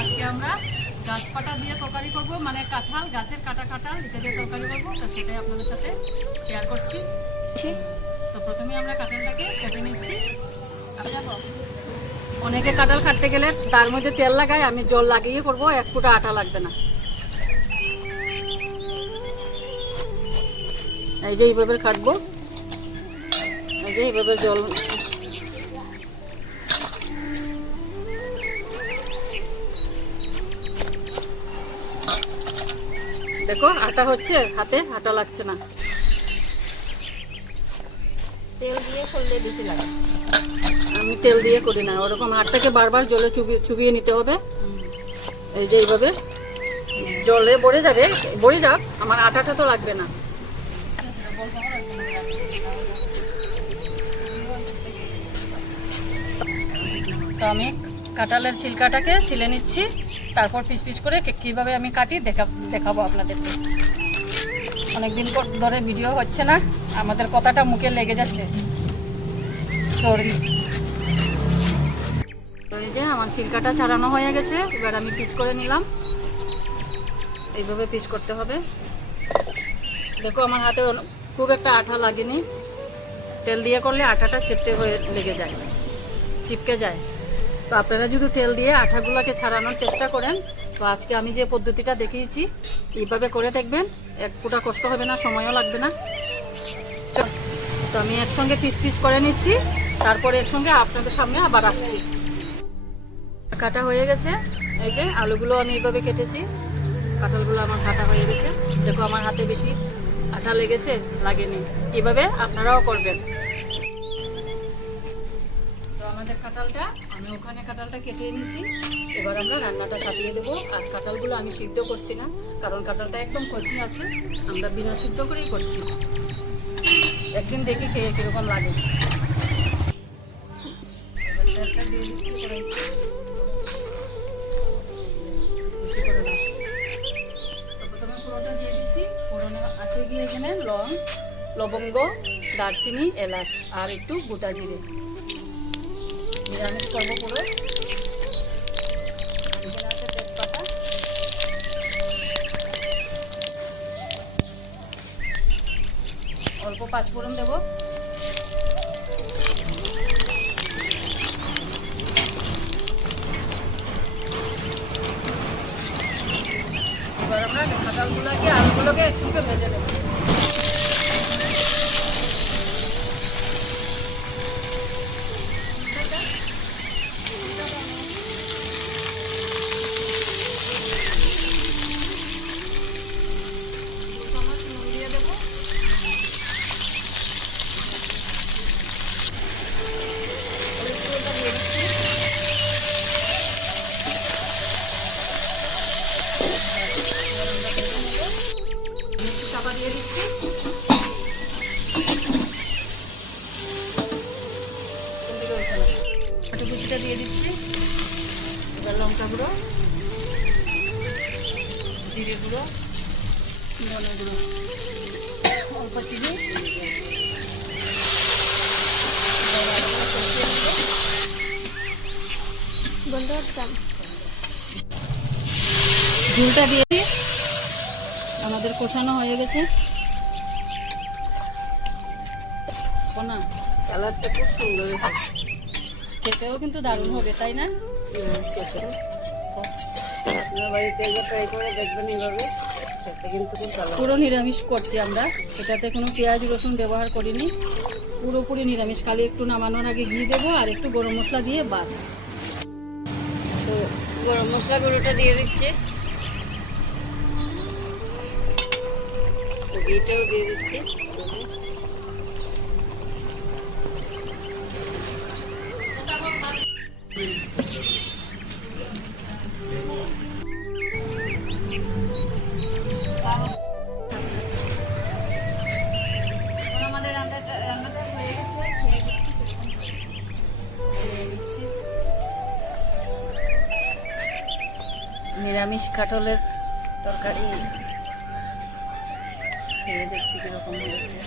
আজকে আমরা গাছ পাটা দিয়ে তরকারি করব, মানে কাঁঠাল, গাছের কাটা কাঁঠাল এটা দিয়ে তরকারি করবো। তো সেটাই আপনাদের সাথে শেয়ার করছি। তো প্রথমে আমরা কাঁঠালটাকে কেটে নিচ্ছি। অনেকে কাঁঠাল কাটতে গেলে তার মধ্যে তেল লাগায়, আমি জল লাগিয়ে করব, এক ফুটা আটা লাগবে না। এই যে এইভাবে কাটবো, এই যে এইভাবে জল দেখো আটা হচ্ছে, হাতে আটা লাগছে না। তেল দিয়ে করলে বেশি লাগে। আমি তেল দিয়ে করি না, ওরকম হাতটাকে বারবার জলে চুবিয়ে নিতে হবে। এই যে এইভাবে জলে ভরে যাবে, ভরে যাক, আমার আটাটা তো লাগবে না। তো আমি কাঁঠালের ছিলকাটাকে ছিলে নিচ্ছি, তারপর পিস পিস করে কীভাবে আমি কাটি দেখাবো আপনাদেরকে। অনেকদিন ধরে ভিডিও হচ্ছে না, আমাদের কথাটা মুখে লেগে যাচ্ছে, সরি। তো এই যে আমার ছিলকাটা ছাড়ানো হয়ে গেছে, এবার আমি পিস করে নিলাম। এইভাবে পিস করতে হবে। দেখো আমার হাতে খুব একটা আঠা লাগেনি, তেল দিয়ে করলে আঠাটা চেপটে হয়ে লেগে যায়, চিপকে যায়। তো আপনারা যদি তেল দিয়ে আঠাগুলোকে ছাড়ানোর চেষ্টা করেন, তো আজকে আমি যে পদ্ধতিটা দেখিয়েছি এইভাবে করে দেখবেন, এক ফুটা কষ্ট হবে না, সময়ও লাগবে না। তো আমি একসঙ্গে পিস পিস করে নিচ্ছি, তারপরে একসঙ্গে আপনাদের সামনে আবার আসছি। কাটা হয়ে গেছে, এই যে আলুগুলো আমি এইভাবে কেটেছি, কাঁঠালগুলো আমার কাটা হয়ে গেছে। দেখো আমার হাতে বেশি আঠা লেগেছে, লাগেনি। এইভাবে আপনারাও করবেন। তো আমাদের কাঁঠালটা, আমি ওখানে কাঁঠালটা কেটে এনেছি, এবার আমরা রান্নাটা চাপিয়ে দেবো। আর কাঁঠালগুলো আমি সিদ্ধ করছি না, কারণ কাঁঠালটা একদম কচি আছে, আমরা বিনা সিদ্ধ করেই করছি। একদিন দেখি খেয়ে কীরকম লাগে। প্রথমে পুরোটা দিয়ে দিচ্ছি। পুরোনো আছে গিয়ে এখানে লবঙ্গ, দারচিনি, এলাচ আর একটু গোটা জিরে। নিরামিষ করবো পুরো। এখানে আছে তেজপাতা, অল্প পাঁচফোড়ন দেবো, এবার আমরা কাঁঠালগুলোকে, আলুগুলোকে একসঙ্গে ভেজে দেবো। দিয়ে দেবো, চাপা দিয়ে দিচ্ছি। কুচিটা দিয়ে দিচ্ছি। এবার লঙ্কা গুঁড়ো, জিরে গুঁড়ো, ধনে গুঁড়ো, অল্প চিনি, ঝুলটা দিয়েছি। আমাদের কষানো হয়ে গেছে। না, কালারটা খুব সুন্দর হয়েছে, খেতেও কিন্তু দারুণ হবে, তাই না? আপনার বাড়িতে একবার ট্রাই করে দেখবেন এইভাবে, খেতে কিন্তু খুব ভালো। পুরো নিরামিষ করছি আমরা, এটাতে কোনো পেঁয়াজ রসুন ব্যবহার করিনি, পুরোপুরি নিরামিষ। খালি একটু নামানোর আগে ঘি দেবো আর একটু গরম মশলা দিয়ে বাস। তো গরম মশলা গুঁড়োটা দিয়ে দিচ্ছে, ঘিটাও দিয়ে দিচ্ছি। আমাদের রান্নাটা হয়ে গেছে, নিরামিষ কাঁঠালের তরকারি খেয়ে দেখছি কিরকম হয়েছে।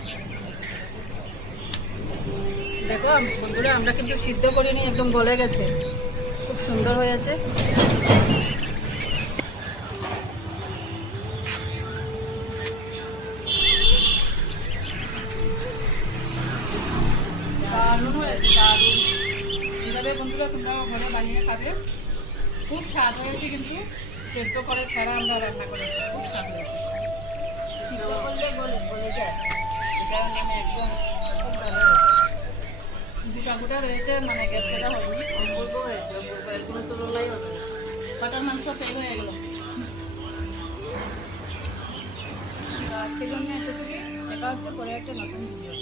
দেখো বন্ধুরা, আমরা কিন্তু সিদ্ধ করিনি, একদম গলে গেছে, খুব সুন্দর হয়েছে। হয়েছে দারুণ। এইভাবে বন্ধুরা তোমরা ঘরে বানিয়ে খাবে, খুব স্বাদ হয়েছে। কিন্তু সেদ্ধ করে ছাড়া আমরা রান্না করেছি, খুব স্বাদ হয়েছে। সিদ্ধ করলে গলে যায়। এই কারণে আমি একদম খুব ভালো হয়েছে। গোটা গোটা রয়েছে, মানে গেদগেদা হয়নি। অপূর্ব হয়েছে, অপূর্ব, এর কোনো তুলনাই হবে না। বাটার মাংস ফেল হয়ে গেল। তো আজকের জন্য এতটুকুই, দেখা হচ্ছে পরে একটা নতুন ভিডিও।